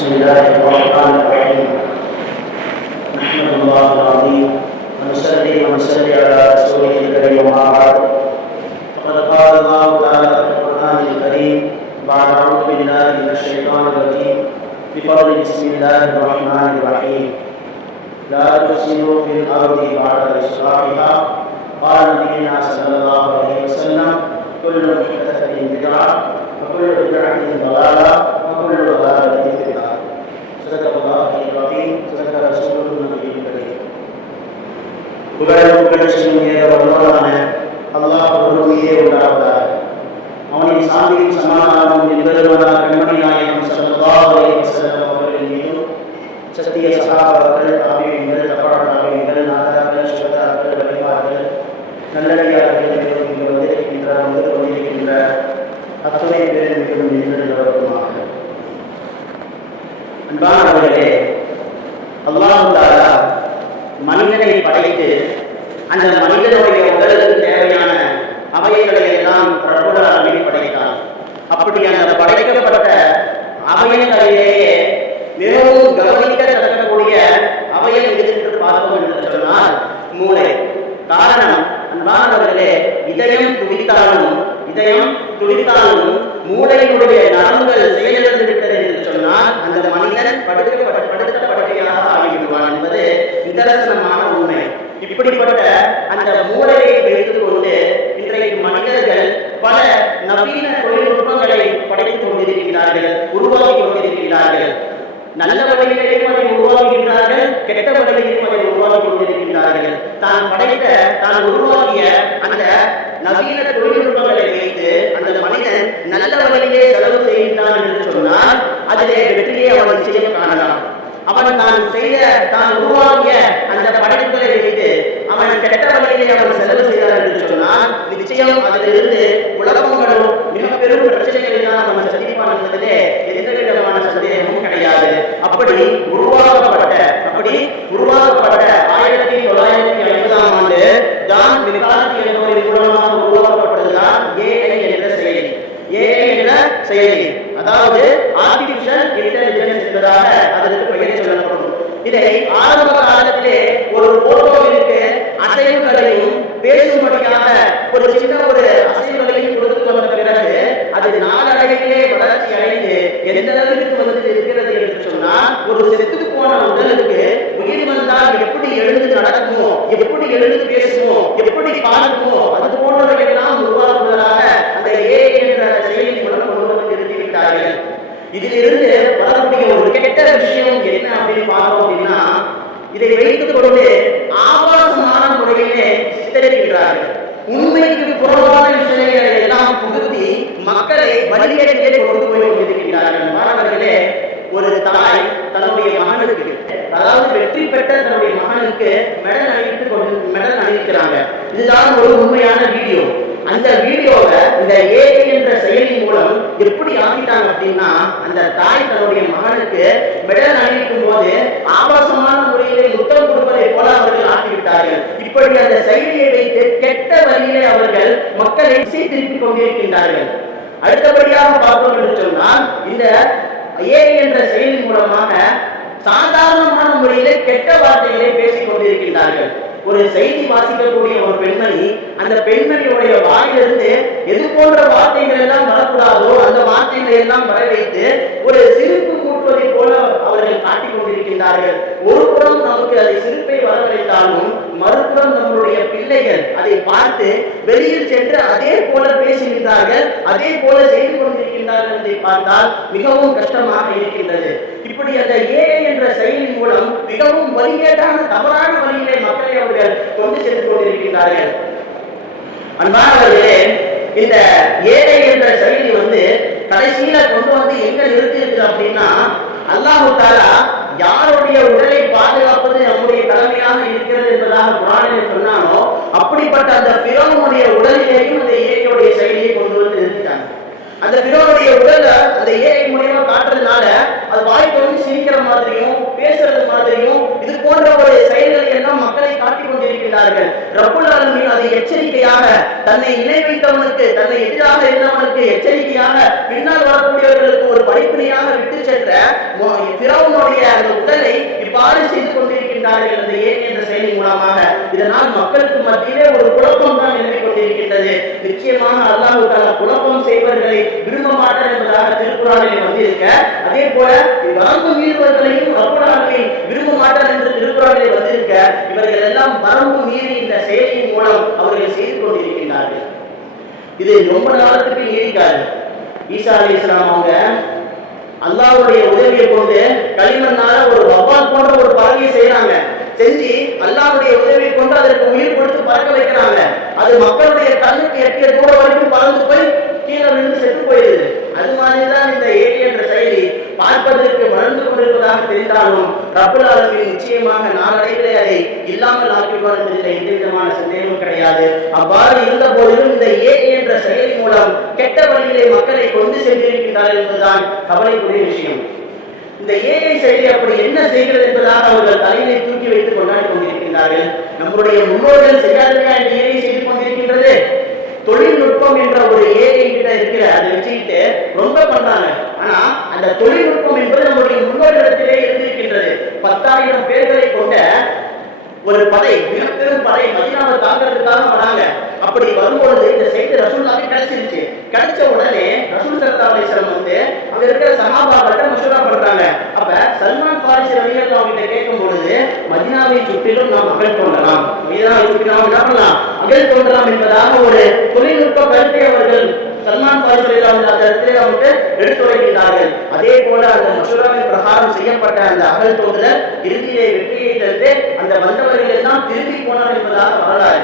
بسم الله الرحمن الرحيم. نحمد الله العظيم ونصلي ونسلم على رسوله الكريم وما بعد. فقد قال الله تعالى في القرآن الكريم بعد أعوذ بالله من الشيطان الرجيم بفضل بسم الله الرحمن الرحيم. لا تفسدوا في الأرض بعد إصلاحها. قال نبينا صلى الله عليه وسلم كل محدثة بدعة وكل بدعة ضلالة وكل ضلالة في النار. صدق الله العظيم صدق رسوله النبي الكريم. புகழும் புகழ்ச்சியும் ஏறவல்லவனான அல்லாஹ் ஒருவனுக்கே உண்டாவதாக. அவனின் சாந்தியும் சமாதானமும் என்பதற்கான கண்மணி நாயகம் ஸல்லல்லாஹு அலைஹி வஸல்லம் அவர்களின் மீதும் சத்திய சஹாபாக்கள் தாபிஈன்கள் தபா தாபிஈன்கள் நாதாக்கள் ஷஹதாக்கள் வலிமார்கள் நல்லடியார்கள் இங்கே வந்திருக்கின்ற அத்துணை பேரின் மீதும் நின்றவர்களுமாக. அன்பானவர்களே, அல்லாஹ் தஆலா மனிதனை படைத்து அந்த மனிதனுடைய உடலுக்கு தேவையான அவயங்களை எல்லாம் ரப்பல் ஆலமீன் படைத்தார். அப்படி அந்த படைக்கப்பட்ட அவயங்களிலேயே மிகவும் கவனிக்கத்தக்கக்கூடிய அவயம் எது என்று பார்த்தோம் என்று சொன்னால் மூளை. காரணம், அன்பானவர்களே, இதயம் துடித்தாலும் மூளையினுடைய நரம்புகள் செயலிழந்து விட்டது என்று சொன்னால் அந்த மனிதன் படுத்த படுக்கையாக ஆகிவிடுவான் என்பது நிதர்சனமான உண்மை. இப்படிப்பட்ட அந்த மூளையை வைத்துக் கொண்டு இன்றைக்கு மனிதர்கள் பல நவீன தொழில்நுட்பங்களை படைத்துக் கொண்டிருக்கிறார்கள், உருவாக்கி கொண்டிருக்கிறார்கள். நல்ல வழியிலேயும் அதை உருவாக்குகின்றார்கள், கெட்ட வழியிலேயும் அதை உருவாக்கி கொண்டிருக்கின்றார்கள். தான் உருவாக்கிய அந்த நவீன தொழில்நுட்பங்களை வைத்து அந்த மனிதன் நல்ல வழியிலே செலவு செய்கின்றான் என்று சொன்னால் அதிலே வெற்றியை அவன் நிச்சயம் காணலாம். அவன் தான் உருவாக்கிய அந்த படைப்புகளை வைத்து அவன் கெட்ட வழியிலே அவன் செலவு செய்தார் என்று சொன்னால் நிச்சயம் அதிலிருந்து உலகங்களும் மிக பெரும் பிரச்சனைகளை தான் அவன் சந்திப்பான் என்பதிலே எந்த விதமான சந்தேகமும் கிடையாது. அப்படி உருவாக்கப்பட்ட 1950ஆம் ஆண்டு ஜான் மெக்கார்த்தி என்பவரின் மூலமாக உருவாக்கப்பட்டதுதான் AI என்ற செயலி. அதாவது ஆர்டிபிஷியல் இன்டெலிஜென்ஸ் என்பதாக அதற்கு பெயர் சொல்லப்படும். இதை ஆரம்ப காலத்திலே ஒரு போட்டோவிற்கு அசைவுகளையும் பேசும்படியாக ஒரு சின்ன அசைவுகளையும் கொடுத்து வந்த பிறகு அது நாளடைவிலே வளர்ச்சி அடைந்து எந்த அளவிற்கு வந்து இருக்கிறது என்று சொன்னால் ஒரு செத்து போன உடலுக்கு உயிர் வந்தால் எப்படி எழுந்து நடக்குமோ, எப்படி எழுந்து பேசுமோ, எப்படி பார்க்குமோ, அது போன்றவர்களெல்லாம் உருவாக்குவதாக அந்த AI என்ற செயலின் மூலம் கொண்டு வந்து நிறுத்திவிட்டார்கள். இதிலிருந்து வரக்கூடிய ஒரு கெட்ட விஷயம் என்ன அப்படின்னு பார்த்தோம் அப்படின்னா, இதை வைத்துக் கொண்டு ஆபாசமான முறையிலே சித்தரிக்கின்றார்கள். உண்மைக்கு புறம்பான விஷயங்களை எல்லாம் புகுத்தி மக்களை வழிகேட்டிலே கொண்டு போய் கொண்டிருக்கின்றார்கள். மாணவர்களே, ஒரு தாய் தன்னுடைய மகனுக்கு, அதாவது வெற்றி பெற்ற தன்னுடைய மகனுக்கு மெடல் அணிவிக்கிறாங்க. இதுதான் ஒரு உண்மையான வீடியோ. அந்த வீடியோவை இந்த AI என்ற செயலின் மூலம் எப்படி ஆக்கிட்டாங்க அப்படின்னா, அந்த தாய் தன்னுடைய மகனுக்கு மெடல் அணிவிக்கும் போது ஆபாசமான முறையிலே முத்தம் கொடுப்பதை போல அவர்கள் ஆக்கிவிட்டார்கள். இப்படி அந்த செயலியை வைத்து கெட்ட வழியிலே அவர்கள் மக்களை திருப்பிக் கொண்டிருக்கின்றார்கள். அடுத்தபடியாக பார்த்தோம் என்று சொன்னால், இந்த AI என்ற செயலின் மூலமாக சாதாரணமான முறையிலே கெட்ட வார்த்தைகளை பேசிக் கொண்டிருக்கின்றார்கள். ஒரு செய்தி வாசிக்கக்கூடிய ஒரு பெண்மணி, அந்த பெண்மணியுடைய வாயிலிருந்து எது போன்ற வார்த்தைகள் எல்லாம் வரக்கூடாதோ அந்த வார்த்தைகளை எல்லாம் வர வைத்து ஒரு சிரிப்பு கூட்டுவதை போல அவர்கள் காட்டிக் கொண்டிருக்கின்றார்கள். ஒரு புறம் நமக்கு அதை சிரிப்பை வரவழைத்தாலும் மறுபுறம் நம்மளுடைய பிள்ளைகள் அதை பார்த்து வெளியில் சென்று அதே போல பேசுகின்றார்கள், அதே போல செய்து கொண்டிருக்கின்றார்கள் என்பதை பார்த்தால் மிகவும் கஷ்டமாக இருக்கின்றது. இப்படி அந்த AI என்ற செயலின் மூலம் மிகவும் வழிகேட்டான தவறான வழியிலே மக்களை அவர்கள் கொண்டு சென்று கொண்டிருக்கின்றார்கள். அன்பானவர்களே, இந்த AI என்ற செயலி கடைசியில கொண்டு வந்து எங்க நிறுத்தி இருக்கு அப்படின்னா, அல்லாஹ் தஆலா யாருடைய உடலை பாதுகாப்பது நம்முடைய கடமையாக இருக்கிறது என்பதாக குர்ஆனிலே சொன்னானோ, அப்படிப்பட்ட அந்த ஃபிரௌனுடைய உடலிலேயும் அந்த AI உடைய செயலியை கொண்டு வந்து நிறுத்திட்டாங்க. அந்த ஃபிரௌனுடைய உடலை அந்த AI மூலமா காட்டுறதுனால அது வாய்ப்பு வந்து சிரிக்கிற மாதிரியும் பேசுறது மாதிரியும் இது போன்ற ஒரு செயல்களை எல்லாம் மக்களை காட்டிக் கொண்டிருக்கிறார்கள். ரப்பல் ஆலமீன் அது எச்சரிக்கையாக, தன்னை இணை வைத்தவனுக்கு, தன்னை எதிராக இருந்தவனுக்கு எச்சரிக்கையாக, பின்னால் வரக்கூடியவர்களுக்கு ஒரு படிப்பினையாக விட்டு சென்ற ஃபிரௌனுடைய அந்த உடலை இவ்வாறு செய்து கொண்டிருக்கின்றார்கள் அந்த ஏன் என்ற செயலின் மூலமாக. இதனால் மக்களுக்கு மத்தியிலே ஒரு குழப்பம் தான் நிலவிக் கொண்டிருக்கின்றது. நிச்சயமாக அல்லாஹ் தஆலா குழப்பம் செய்வர்களை விரும்ப மாட்டார் என்பதாக திருக்குறானில் வந்திருக்க, அதே போல வரம்பு மீறுவர்களையும் ரப்பல் ஆலமீன் விரும்ப மாட்டார் என்று திருக்குறானில் வந்திருக்க, இவர்கள் எல்லாம் வரம்பு மீறி இந்த செயலின் மூலம் அவர்கள் செய்து கொண்டிருக்கின்றார்கள். இது ரொம்ப காலத்துக்கு நீடிக்காது. ஈசா அலைஹிஸ்ஸலாம் அவங்க அல்லாஹ்வுடைய உதவியை கொண்டு களிமண்ணால ஒரு வவ்வால் போன்ற ஒரு பறவையை செய்யறாங்க. செஞ்சு அல்லாஹ்வுடைய உதவியை கொண்டு அதற்கு உயிர் கொடுத்து பறக்க வைக்கிறாங்க. அது மக்களுடைய கண்ணுக்கு எட்டிய தூரம் வரைக்கும் பறந்து போய் கீழே விழுந்து செத்து போயிடுது. அது மாதிரிதான் இந்த ஏஐ என்ற செயலி பார்ப்பதற்கு வளர்ந்து கொண்டிருப்பதாக தெரிந்தாலும் ரப்பல் ஆலமீன் நிச்சயமாக நாளடைவிலே அதை இல்லாமல் ஆக்கிவிடுவார் என்பதில் எந்த விதமான சந்தேகமும் கிடையாது. அவ்வாறு இருந்த போதிலும் இந்த ஏஐ என்ற செயலி மூலம் கெட்ட வழியிலே மக்களை கொண்டு சென்றிருக்கின்றார்கள் என்பதுதான் கவலைக்குரிய விஷயம். இந்த ஏஐ செயலி அப்படி என்ன செய்கிறது என்பதாக அவர்கள் தலையிலே தூக்கி வைத்து கொண்டாடி கொண்டிருக்கின்றார்கள். நம்முடைய முன்னோர்கள் செய்யாதவையா இந்த ஏஐ செய்து கொண்டிருக்கின்றது? தொழில்நுட்பம் என்ற ஒரு ஏஐ கிட்ட இருக்கிற அதை வச்சுக்கிட்டு ரொம்ப பண்றாங்க. ஆனா அந்த தொழில்நுட்பம் என்பது நம்முடைய முன்னோர்களிடத்திலே இருந்திருக்கின்றது. 10,000 பேர்களை கொண்ட ஒரு படை, மிகப்பெரும் படை மதீனாவை தாக்குறதுக்காக வராங்க. அப்படி வரும்பொழுது இந்த செய்தி ரசூலுல்லாஹ்க்கு கிடைச்சிருச்சு. கிடைச்ச உடனே ரசூல் ஸல்லல்லாஹு அலைஹி வஸல்லம் வந்து அங்க இருக்கிற சஹாபாக்களை மஷூரா பண்றாங்க. அப்ப சல்மான் ஃபாரிஸி ரலியல்லாஹு அன்ஹு கிட்ட கேட்கும் பொழுது மதீனாவை சுற்றிலும் நாம் அகல் தோன்றலாம், மதீனாவை சுற்றி நாம் என்ன பண்ணலாம், அகல் தோன்றலாம் என்பதாக ஒரு தொழில்நுட்ப கருத்தை அவர்கள் சல்மான் ஃபாரிஸி ரலியல்லாஹு அன்ஹு அந்த இடத்திலே நமக்கு எடுத்துரைக்கின்றார்கள். அதே போல அந்த மஷூராவின் பிரகாரம் செய்யப்பட்ட அந்த அகல் தோன்றுதல் இறுதியிலே வெற்றியை தந்து அந்த வந்தவர்கள் எல்லாம் திரும்பி போனார் என்பதாக வரலாறு.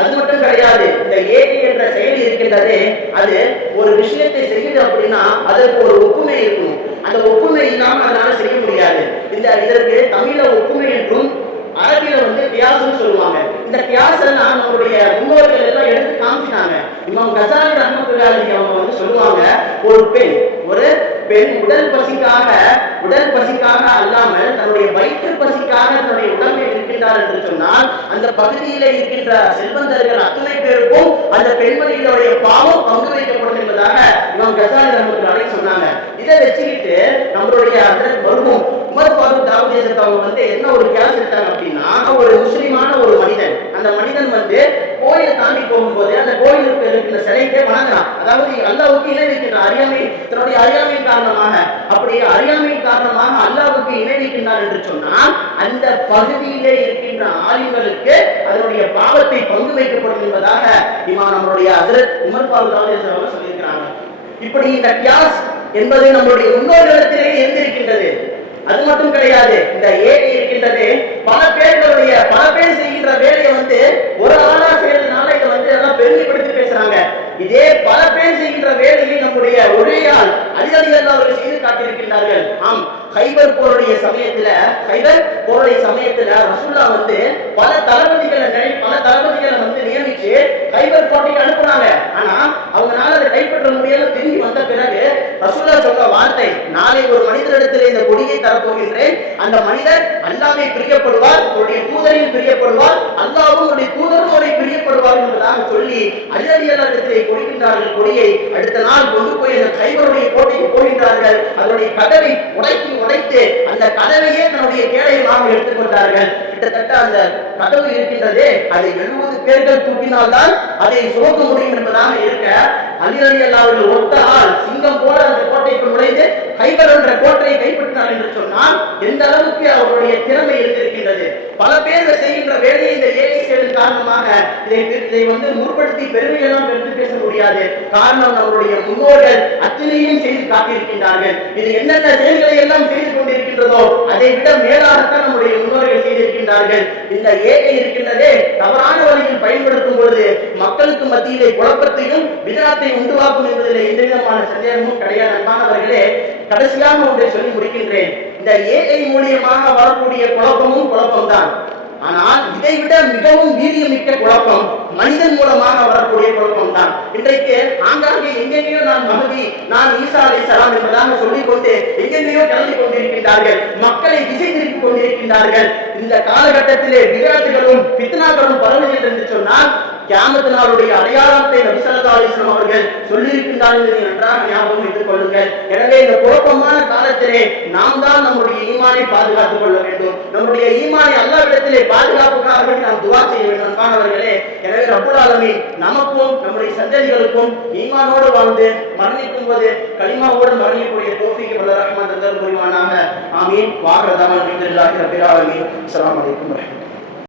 அது மட்டும் கிடையாது, இந்த ஏஐ என்ற செயலி இருக்கின்றதே, அது ஒரு விஷயத்தை செய்யுது அப்படின்னா அதற்கு ஒரு ஒப்புமை இருக்கணும். அந்த ஒப்புமை இல்லாமல் அதனால செய்ய முடியாது. இதற்கு தமிழ ஒப்புமை என்றும் அரபியில வந்து கியாஸ்னு சொல்லுவாங்க. இந்த கியாஸ் எல்லாம் நம்மளுடைய முன்னோர்கள் எல்லாம் எடுத்து காமிச்சினாங்க. இமாம் கஸாலி ரஹ்மத்துல்லாஹி அலைஹி அவங்க வந்து சொல்லுவாங்க, ஒரு பெண் உடல் பசிக்காக அல்லாமல் தன்னுடைய வயிற்று பசிக்காக தன்னுடைய உடம்பை இருக்கின்றார் என்று சொன்னால் அந்த பகுதியில இருக்கின்ற செல்வந்தர்கள் அத்தனை பேருக்கும் அந்த பெண்மணிகளுடைய பாவம் பங்கு வைக்கப்படும் என்பதாக இமாம் கஸாலி ரஹ்மத்துல்லாஹி அலைஹி சொன்னாங்க. இதை வச்சுக்கிட்டு நம்மளுடைய மருமம் உமர் ஃபாரூக் தாவூத் அவங்க வந்து என்ன ஒரு கிளாஸ் எடுத்தாங்க அப்படின்னா, ஒரு முஸ்லிமான ஒரு மனிதன், அந்த மனிதன் வந்து கோயிலை தாண்டி போகும்போது அந்த கோயிலுக்கு இருக்கிற சிலைக்கு வணங்குறான். அதாவது அல்லாஹ்வுக்கு இணை வைக்கிறான். தன்னுடைய அறியாமையின் காரணமாக, அப்படி அறியாமையின் காரணமாக அல்லாஹ்வுக்கு இணை வைக்கின்றான் என்று சொன்னால் அந்த பகுதியிலே இருக்கின்ற ஆலிம்களுக்கு அதனுடைய பாவத்தை பங்கு வைக்கப்படும் என்பதாக இமாம் நம்மளுடைய ஹஜ்ரத் உமர் ஃபாரூக் தாவூத் அவங்க சொல்லியிருக்கிறாங்க. இப்படி இந்த கியாஸ் என்பது நம்முடைய முன்னோர்களிடத்திலே இருந்திருக்கின்றது. அது மட்டும் கிடையாது, இந்த ஏஐ இருக்கின்றது பல பேர் செய்கின்ற வேலையை வந்து ஒரு ஆளா செய்யறதுனால இதை வந்து எல்லாம் பெருமைப்படுத்தி பேசுறாங்க. இதே பல பேர் செய்கின்ற வேலையை நம்முடைய ஒரே ஆள் அதிகாரிகள் அவர்கள் செய்து காட்டியிருக்கின்றார்கள். ஆம், ஹைபர் போருடைய சமயத்துல ரசூலுல்லாஹ் வந்து பல தளபதிகளை வந்து நியமிச்சு ஹைபர் கோட்டைக்கு அனுப்புனாங்க. ஆனா அவங்களால அதை கைப்பற்ற முடியாத திரும்பி வந்த பிறகு ரசூலுல்லாஹ் சொன்ன வார்த்தை, நாளை ஒரு மனிதரிடத்தில் இந்த கொடியை தரப்போகின்றேன், அந்த மனிதர் அல்லாஹ்வை பிரியப்படுவார், அவருடைய தூதரையும் பிரியப்படுவார், அல்லாஹ்வும் அவருடைய தூதரும் அவரை பிரியப்படுவார் என்பதாக சொல்லி அதிகாரிகளிடத்திலே கொடுக்கின்றார்கள் கொடியை. அடுத்த நாள் கொண்டு போய் அந்த ஹைபருடைய கோட்டைக்கு போகின்றார்கள். அதனுடைய கதவை உடைத்து அந்த கதவையே தன்னுடைய கேடயமாக எடுத்துக்கொண்டார்கள். கிட்டத்தட்ட அந்த கதவு இருக்கின்றதே அதை 70 பேர்கள் தூக்கினால்தான் அதை சுமக்க முடியும் என்பதாக இருக்க, அலி ரலியல்லாஹு அன்ஹு ஒத்த ஆள் சிங்கம் போல அந்த கோட்டைக்கு நுழைந்து ஹைபர் என்ற கோட்டையை கைப்பற்றினார் என்று சொன்னால் எந்த அளவுக்கு அவருடைய திறமை இருந்திருக்கின்றது. பல பேர் செய்கின்ற வேலையை இந்த ஏஐ செயலின் காரணமாக இதை வந்து முற்படுத்தி பெருமையெல்லாம் எடுத்து பேச முடியாது. காரணம் நம்மளுடைய முன்னோர்கள் அத்தனையும் செய்து காட்டியிருக்கின்றார்கள். இது என்னென்ன செயல்களை எல்லாம் செய்து கொண்டிருக்கின்றதோ அதை விட மேலாகத்தான் நம்முடைய முன்னோர்கள் செய்திருக்கின்றார்கள். இந்த ஏஐ இருக்கின்றதே தவறான வழியில் பயன்படுத்தும் பொழுது மக்களுக்கு மத்தியிலே குழப்பத்தையும் விதத்தை உண்டுவாக்கும் என்பதில் எந்த விதமான சந்தேகமும் கிடையாது. அன்பானவர்களே, கடைசியாக ஒன்றை சொல்லி முடிக்கின்றேன். இந்த ஏஐ மூலியமாக வரக்கூடிய குழப்பம்தான். ஆனால் இதை விட மிகவும் வீரியமிக்க குழப்பம் மனிதன் மூலமாக வரக்கூடிய குழப்பம் தான். இன்றைக்கு ஆங்காங்கே எங்கெங்கேயோ நான் மஹதி, நான் ஈசா அலைஹிஸ்ஸலாம் என்பதாக சொல்லிக் கொண்டு எங்கெங்கேயோ கலந்து கொண்டிருக்கின்றார்கள், மக்களை திசை திருப்பி கொண்டிருக்கின்றார்கள். இந்த காலகட்டத்திலே விதத்துகளும் பித்னாக்களும் பரவுகிறது என்று சொன்னால் கியாமத் நாளுடைய அடையாளத்தை நபி ஸல்லல்லாஹு அலைஹி வஸல்லம் அவர்கள் சொல்லியிருக்கின்றார்கள் என்று நன்றாக ஞாபகம் வைத்துக் கொள்ளுங்கள். எனவே இந்த குழப்பமான காலத்திலே நாம் தான் நம்முடைய ஈமானை பாதுகாத்துக் கொள்ள வேண்டும். நம்முடைய ஈமானை அல்லாஹ்விடத்திலே பாதுகாப்புக்காக நாம் துஆ செய்ய வேண்டும் அன்பானவர்களே. எனவே ரப்பல் ஆலமீன் நமக்கும் நம்முடைய சந்ததிகளுக்கும் ஈமானோடு வாழ்ந்து மரணிக்கும் போது கலிமாவோடு மரணிக்கக்கூடிய தௌஃபீக் வல்ல ரஹ்மான் தந்தல் புரிவானாக. ஆமீன். வாஹிரு தஅவானா அல்ஹம்துலில்லாஹி ரப்பில் ஆலமீன். அஸ்ஸலாமு அலைக்கும்.